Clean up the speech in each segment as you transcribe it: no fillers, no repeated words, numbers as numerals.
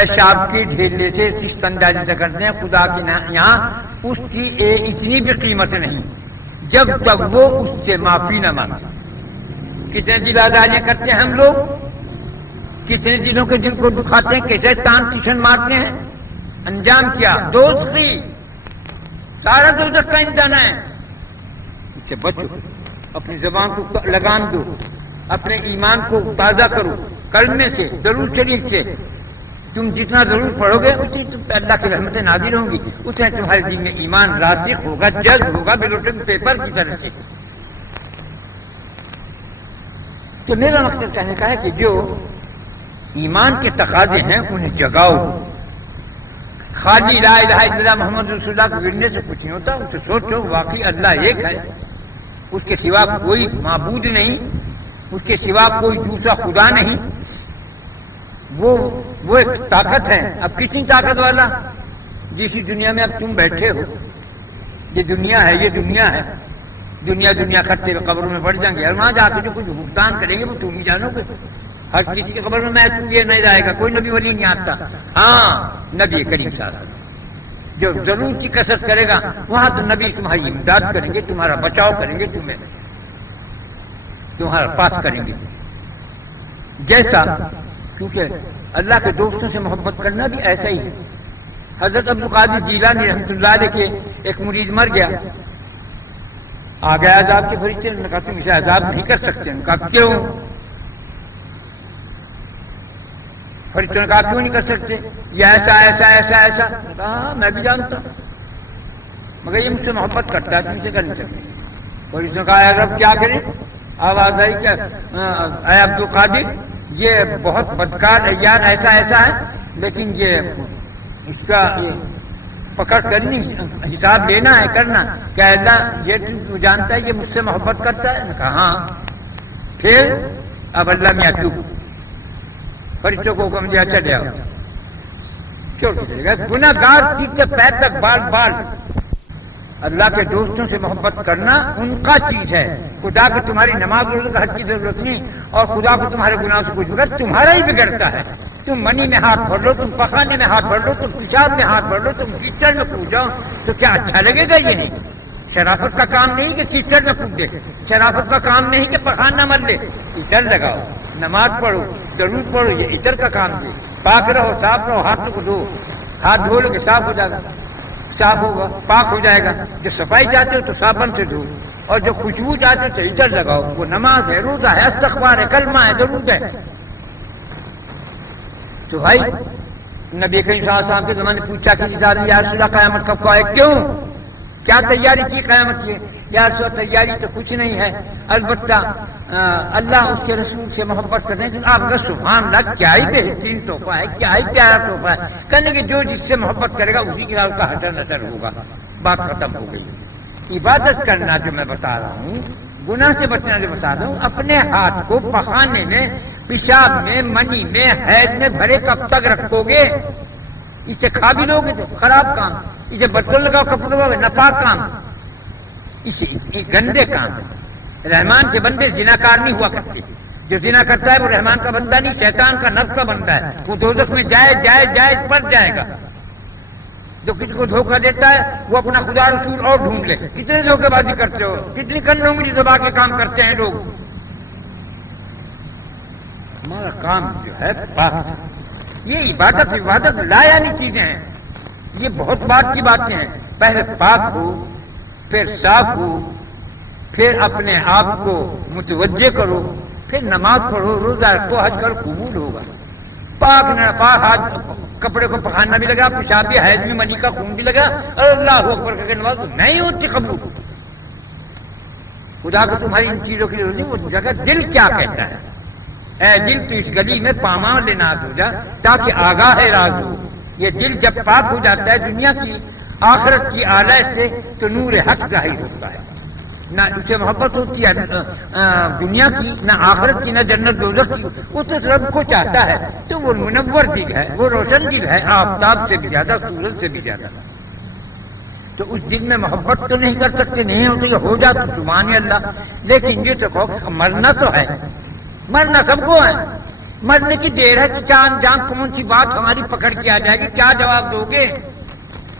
پیشاب کے ڈھیلے سے رشتہ اندازی سے کرتے ہیں، خدا کے یہاں اس کی اتنی بھی قیمت نہیں جب تک وہ اس سے معافی نہ مانگے۔ کتنے دل آزاریاں کرتے ہیں ہم لوگ، کتنے دلوں کے دل کو دکھاتے ہیں، کیسے تان ٹیشن مارتے ہیں، انجام کیا؟ دوزخی، سارا دوزخ کا امتحان ہے۔ اس سے بچو، اپنی زبان کو لگام دو، اپنے ایمان کو تازہ کرو کلمے سے، درود شریف سے۔ تم جتنا ضرور پڑھو گے اسی اللہ کی رحمتیں نازل ہوں گی، اسے تمہارے دل میں ایمان راسخ ہوگا، جذب ہوگا بلوٹن پیپر کی طرح سے۔ تو میرا مقصد کہنے کا ہے کہ جو ایمان کے تقاضے ہیں انہیں جگاؤ۔ خالی لا الہ الا اللہ محمد رسول اللہ کو گرنے سے کچھ نہیں ہوتا، اسے سوچو واقعی اللہ ایک ہے، اس کے سوا کوئی معبود نہیں، اس کے سوا کوئی دوسرا خدا نہیں، وہ ایک طاقت ہے۔ اب کتنی طاقت والا؟ جس دنیا میں اب تم بیٹھے ہو، یہ دنیا ہے، یہ دنیا ہے، دنیا کرتے ہوئے قبروں میں بڑھ جائیں گے، اور وہاں جا کے جو کچھ بھگتان کریں گے وہ تم ہی جانو گے۔ ہر کسی کی قبر میں یہ نہیں رہے گا، کوئی نبی ولی نہیں آتا۔ ہاں نبی کریم صلی اللہ علیہ وسلم جو ضرور کی کثرت کرے گا وہاں تو نبی تمہاری امداد کریں گے، تمہارا بچاؤ کریں گے، تمہارا پاس کریں گے۔ جیسا کیونکہ اللہ کے دوستوں سے محبت کرنا بھی ایسا ہی ہے۔ حضرت عبدالقادر جیلانی رحمۃ اللہ علیہ کے ایک مرید مر گیا، آ گیا عذاب کے فرشتے نے کہا تم اسے عذاب نہیں کر سکتے، نے کہا کیوں؟ فرشتوں نے کہا کیوں نہیں کر سکتے؟ یہ ایسا ایسا ایسا ایسا، کہا میں بھی جانتا ہوں مگر یہ مجھ سے محبت کرتا ہے، تم سے کر نہیں سکتے۔ اور اس نے کہا اے رب کیا کریں؟ آواز آئی کہ اے عبدالقادر یہ بہت بدکار ہے یار، ایسا ایسا ہے، لیکن یہ اس کا یہ پکڑ کرنی، حساب لینا ہے، کرنا کیا اللہ یہ تو جانتا ہے یہ مجھ سے محبت کرتا ہے؟ نے کہا ہاں۔ پھر اب اللہ میاں تو فرشتوں کو حکم دیا چلے آؤ، کیوں چلے گا؟ گناہ گار چیز کے پیر تک بال بال۔ اللہ کے دوستوں سے محبت کرنا ان کا چیز ہے، خدا کو تمہاری نماز روزے کا حج کی ضرورت نہیں، اور خدا کو تمہارے گناہ سے کچھ بگڑ تمہارا ہی بگڑتا ہے۔ تم منی میں ہاتھ بھر لو، تم پخانے میں ہاتھ بھر لو، تم پیشاب میں ہاتھ بھر لو، تم کیچڑ میں کود جاؤ تو کیا اچھا لگے گا؟ یہ نہیں، شرافت کا کام نہیں کہ کیچڑ میں کود دے، شرافت کا کام نہیں کہ پخانہ مر لے، ادھر لگاؤ، نماز پڑھو، درود پڑھو، یہ ادھر کا کام ہے۔ پاک رہو، صاف رہو، ہاتھ کو دھو، ہاتھ دھو لو کہ صاف ہو جائے گا، صاف ہوگا، پاک ہو جائے گا۔ جو صفائی چاہتے ہو تو صابن سے دھو، اور جو خوشبو چاہتے ہو تو ادھر لگاؤ۔ وہ نماز ہے، روزہ ہے، استغفار ہے، کلمہ ہے، درود ہے۔ تو بھائی نبی کریم صلی اللہ علیہ وسلم کے زمانے پوچھا کہ یا رسول اللہ قیامت کب کو ہے؟ کیوں؟ کیا تیاری کی قیامت کی؟ یا رسول اللہ تیاری تو کچھ نہیں ہے، البتہ اللہ اس کے رسول سے محبت کرنے ہیں۔ آپ کا سبحان اللہ کیا ہی بہترین تحفہ ہے، کیا ہی پیارا تحفہ ہے، کہنے کہ جو جس سے محبت کرے گا اسی کے ساتھ کا حشر نظر ہوگا۔ بات ختم ہو گئی۔ عبادت کرنا جو میں بتا رہا ہوں، گناہ سے بچنا جو بتا رہا ہوں، اپنے ہاتھ کو پخانے میں، پیشاب میں، منی میں، حیض میں بھرے کب تک رکھو گے؟ اسے کھا بھی لو گے تو خراب کام، اسے برتن لگاؤ، کپڑوں لگاؤ، ناپاک کام، اسے گندے کام۔ رحمان کے بندے زناکار نہیں ہوا کرتے، جو زنا کرتا ہے وہ رحمان کا بندہ نہیں، شیطان کا نفس کا بندہ ہے، وہ دوزخ میں جائے پر جائے گا۔ جو کسی کو دھوکہ دیتا ہے وہ اپنا خدا رسول اور ڈھونڈ لے۔ کتنے دھوکے بازی کرتے ہو، کتنی کنڈومڑی دبا کے کام کرتے ہیں لوگ۔ ہمارا کام جو ہے پاک، یہ عبادت لا یعنی چیزیں ہیں، یہ بہت بات کی باتیں ہیں۔ پہلے پاک ہو، پھر صاف ہو، پھر اپنے آپ کو متوجہ کرو، پھر نماز پڑھو، روزہ رکھو، حج کرو، قبول ہوگا۔ پاک نہ پاک ہاتھ کپڑے کو پخانا بھی لگا، پیشاب بھی، حیض بھی، منی کا خون بھی لگا، اور اللہ اکبر کر کے نماز نہیں ہوتی قبول۔ خدا کو تمہاری ان چیزوں کی ضرورت نہیں، وہ جگہ دل کیا کہتا ہے۔ اے دل تو اس گلی میں پامال ناز ہو جا تاکہ آگاہ ہے راز ہو۔ یہ دل جب پاک ہو جاتا ہے دنیا کی آخرت کی آلائش سے تو نور حق ظاہر ہوتا ہے، نہ اسے محبت ہوتی ہے دنیا کی، نہ آخرت کی، نہ جنت دوزخ کی۔ وہ تو رب کو چاہتا ہے، تو وہ منور دل ہے، وہ روشن دل ہے، آفتاب سے بھی زیادہ، سورج سے بھی زیادہ۔ تو اس دل میں محبت تو نہیں کر سکتے، نہیں ہوتی، ہو جاتا سبحان اللہ۔ لیکن یہ تو مرنا تو ہے، مرنا سب کو ہے، مرنے کی دیر ہے تو چاند جان کون سی بات ہماری پکڑ کے آ جائے گی، کیا جواب دو گے؟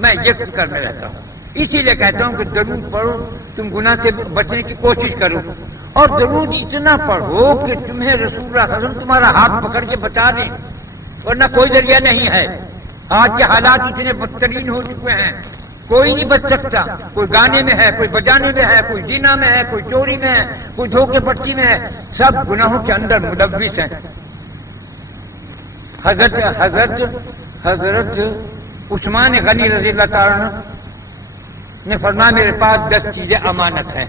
میں یہ فکر میں رہتا ہوں، اسی لیے کہتا ہوں کہ درود پڑھو، تم گناہ سے بچنے کی کوشش کرو، اور درود اتنا پڑھو کہ تمہیں رسول اللہ صلی اللہ علیہ وسلم تمہارا ہاتھ پکڑ کے بچا دیں، ورنہ کوئی ذریعہ نہیں ہے۔ آج کے حالات اتنے بدترین ہو چکے ہیں، کوئی نہیں بچ سکتا، کوئی گانے میں ہے، کوئی بجانے میں ہے، کوئی زنا میں ہے، کوئی چوری میں ہے، کوئی دھوکے پٹی میں ہے، سب گناہوں کے اندر ملوث ہیں۔ حضرت عثمان غنی رضی اللہ تعالیٰ عنہ نے فرمایا میرے پاس 10 چیزیں امانت ہیں،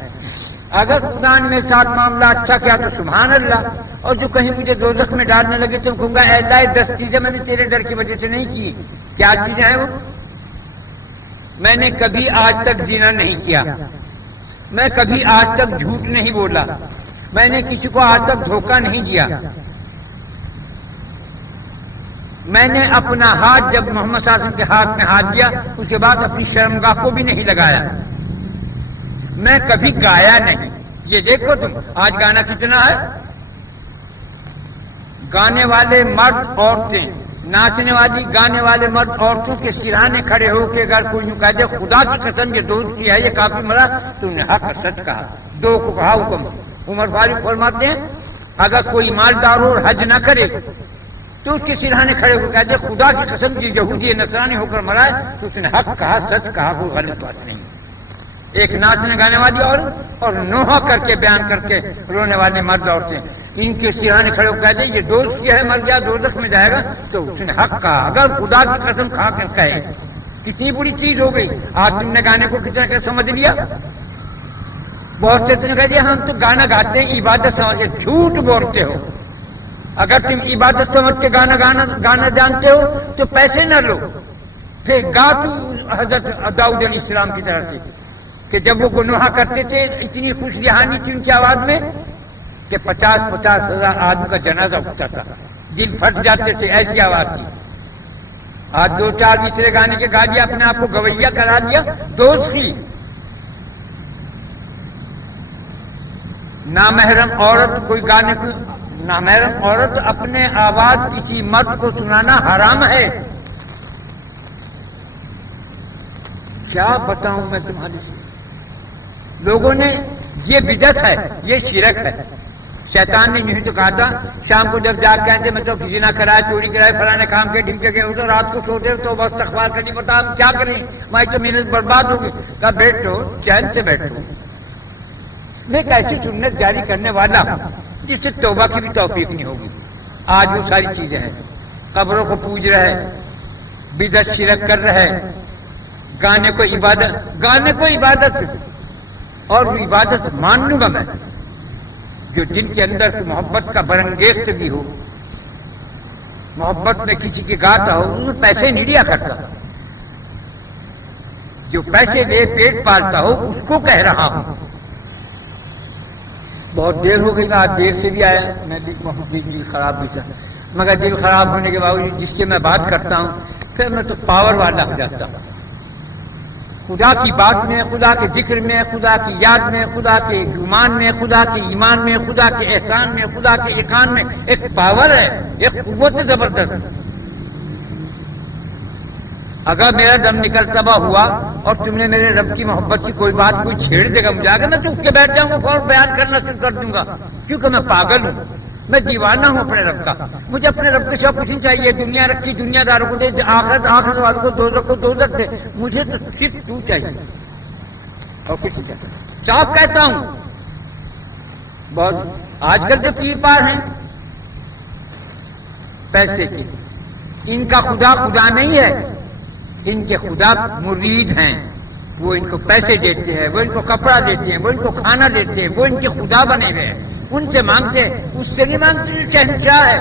اگر خدا نے میرے ساتھ معاملہ اچھا کیا تو سبحان اللہ، اور جو کہیں مجھے دوزخ میں ڈالنے لگے تو کہوں گا اے اللہ 10 چیزیں میں نے تیرے ڈر کی وجہ سے نہیں کی۔ کیا چیزیں ہیں وہ؟ میں نے کبھی آج تک زنا نہیں کیا، میں کبھی آج تک جھوٹ نہیں بولا، میں نے کسی کو آج تک دھوکہ نہیں دیا، میں نے اپنا ہاتھ جب محمد صلی اللہ علیہ وسلم کے ہاتھ میں ہاتھ دیا اس کے بعد اپنی شرمگاہ کو بھی نہیں لگایا، میں کبھی گایا نہیں۔ یہ دیکھو تم آج گانا کتنا ہے، گانے والے مرد عورتیں، ناچنے والی گانے والے مرد عورتوں کے سرانے کھڑے ہو کے اگر کوئی کہہ دے خدا کی قسم یہ دوست کی ہے، یہ کافی مرا، تم نے حق سچ کہا، دو کو کہا حکم۔ عمر فاروق فرماتے ہیں اگر کوئی مالدار اور حج نہ کرے تو اس کے سرہانے کھڑے ہو کہتے خدا کی قسم یہ یہودی نصرانی ہو کر مرا ہے تو اس نے حق کہا، سچ کہا، کوئی غلط بات نہیں۔ ایک ناچنے گانے والی اور نوحہ کر کے بیان کر کے رونے والے مرد عورتیں، ان کے سرہانے کھڑے ہو کہتے یہ دوست کیا ہے مر گیا دوزخ میں جائے گا، تو اس نے حق کہا، اگر خدا کی قسم کھا کر کہے کتنی بری چیز ہو گئی۔ آج تم نے گانے کو کتنا کیا سمجھ لیا، بہت سے تم نے کہہ دیا ہم تو گانا گاتے ہیں عبادت سمجھے، جھوٹ بولتے ہو۔ اگر تم عبادت سمجھ کے گانا جانتے ہو تو پیسے نہ لو، پھر گا تو حضرت داؤد علیہ السلام کی طرح سے کہ جب وہ گناہ کرتے تھے اتنی خوش رہانی تھی ان کی آواز میں کہ 50-50 ہزار آدمی کا جنازہ اٹھتا تھا، دل پھٹ جاتے تھے، ایسی آواز تھی۔ آج 2-4 دوسرے گانے کے گا دیا، اپنے آپ کو گویا کرا لیا، دوست کی نامحرم عورت کوئی گانے کو، نامحرم عورت اپنے آواز کسی مرد کو سنانا حرام ہے۔ کیا بتاؤں میں تمہاری، لوگوں نے یہ بدعت ہے، یہ شرک ہے۔ شیطان نے یوں تو کہا تھا شام کو جب جا کے آتے میں تو کسی نہ کرائے، چوری کرائے، فلانے کام کے ڈھمکے گئے تو رات کو سوتے تو بس استغفار کرنی پڑتا، ہم کیا کریں، میں تو محنت برباد ہوگی۔ کہا بیٹھو چین سے بیٹھو، میں ایک ایسی سنت جاری کرنے والا ہوں جس سے توبہ کی بھی توفیق نہیں ہوگی۔ آج وہ ساری چیزیں ہیں، قبروں کو پوج رہے، بدعت شرک کر رہے، گانے کو عبادت اور وہ عبادت مان لوں گا میں جو جن کے اندر محبت کا برانگیز بھی ہو، محبت میں کسی کے گاتا ہو، اس میں پیسے نہیں لیا کرتا، جو پیسے دے پیٹ پالتا ہو اس کو کہہ رہا ہوں۔ بہت دیر ہو گئی، آج دیر سے بھی آیا، میں بھی بہت دل خراب بھی تھا، مگر دل خراب ہونے کے باوجود جس کے میں بات کرتا ہوں پھر میں تو پاور والا ہو جاتا ہوں۔ خدا کی بات میں، خدا کے ذکر میں، خدا کی یاد میں، خدا کے گمان میں، خدا کے ایمان میں، خدا کے احسان میں، خدا کے یقین میں ایک پاور ہے، ایک قوت زبردست۔ اگر میرا دم نکلتا ہوا اور تم نے میرے رب کی محبت کی کوئی بات کوئی چھیڑ دے گا مجھے، میں تو اٹھ کے بیٹھ جاؤں گا، فوراً بیان کرنا شروع کر دوں گا، کیونکہ میں پاگل ہوں، میں دیوانہ ہوں اپنے رب کا۔ مجھے اپنے رب کے سب کچھ نہیں چاہیے، دنیا رکھی دنیا داروں کو دے، آخرت والوں کو دوزخ کو دوزخ دے، مجھے تو صرف تو چاہیے اور کسی چاہیے۔ صاف کہتا ہوں، بہت آج کل جو پیر پار ہیں پیسے کے، ان کا خدا خدا نہیں ہے، ان کے خدا مرید ہیں، وہ ان کو پیسے دیتے ہیں، وہ ان کو کپڑا دیتے ہیں، وہ ان کو کھانا دیتے ہیں، وہ ان کے خدا بنے ہوئے ہیں، ان سے مانگتے ہیں، اس سے نہیں مانگتے جو شہنشاہ ہے۔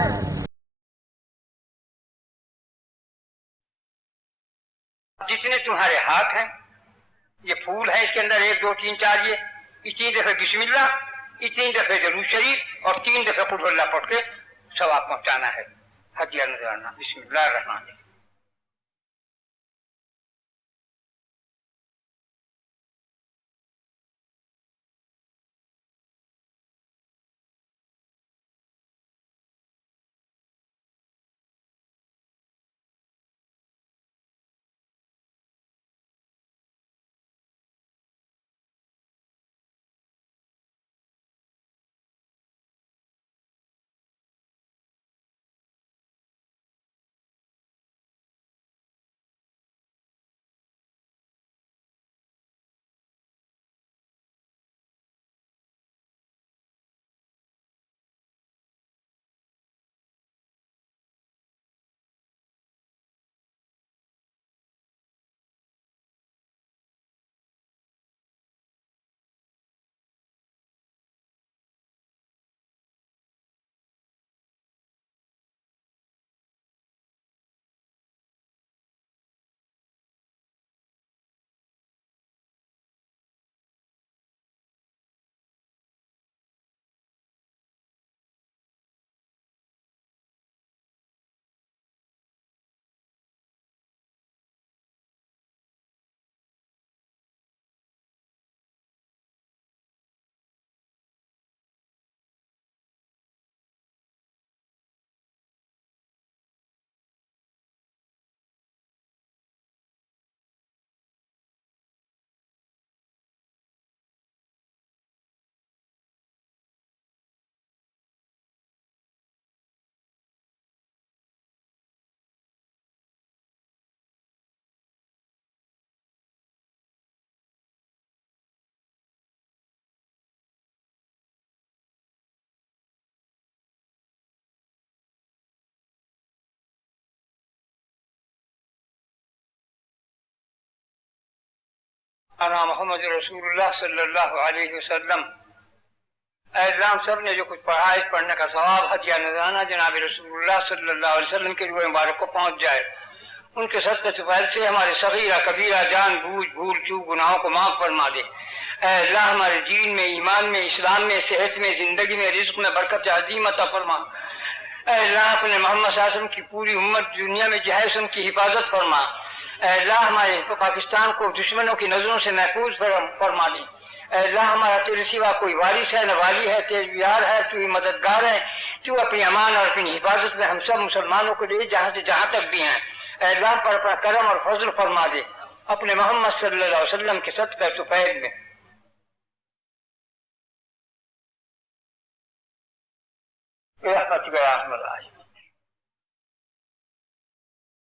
جتنے تمہارے ہاتھ ہیں یہ پھول ہے، اس کے اندر 1 2 3 4 یہ اتنی دفعہ بسم اللہ، اتنی دفعہ درود شریف اور 3 دفعہ قل اللہ پڑھ کے ثواب پہنچانا ہے، ہدیہ نذرانہ۔ بسم اللہ الرحمن الرحیم۔ انا محمد رسول اللہ صلی اللہ علیہ وسلم. اے اللہ ہم سب نے جو کچھ پڑھا ہے پڑھنے کا ثواب ہدیہ نذرانہ جناب رسول اللہ صلی اللہ علیہ وسلم کے روح مبارک کو پہنچ جائے. ان کے صدقے سے فضل سے ہمارے صغیرہ کبیرہ جان بوجھ بھول چوک گناہوں کو معاف فرما دے. اے اللہ ہمارے دین میں ایمان میں اسلام میں صحت میں زندگی میں رزق میں برکت عظیم عطا فرما. اے اللہ اپنے محمد صلی اللہ علیہ وسلم کی پوری امت دنیا میں جہیز ان کی حفاظت فرما. اے اللہ ہمارے پاکستان کو دشمنوں کی نظروں سے محفوظ فرما دے. اے اللہ ہمارا تیرے سوا کوئی وارث ہے نہ والی ہے، تیرے یار ہے، تو ہی مددگار ہے. تو اپنی امان اور اپنی حفاظت میں ہم سب مسلمانوں کو دے جہاں سے جہاں تک بھی ہیں. اے اللہ پر اپنا کرم اور فضل فرما دے اپنے محمد صلی اللہ علیہ وسلم کے صدقہ طفیل میں. برحمتک یا ارحم الراحمین.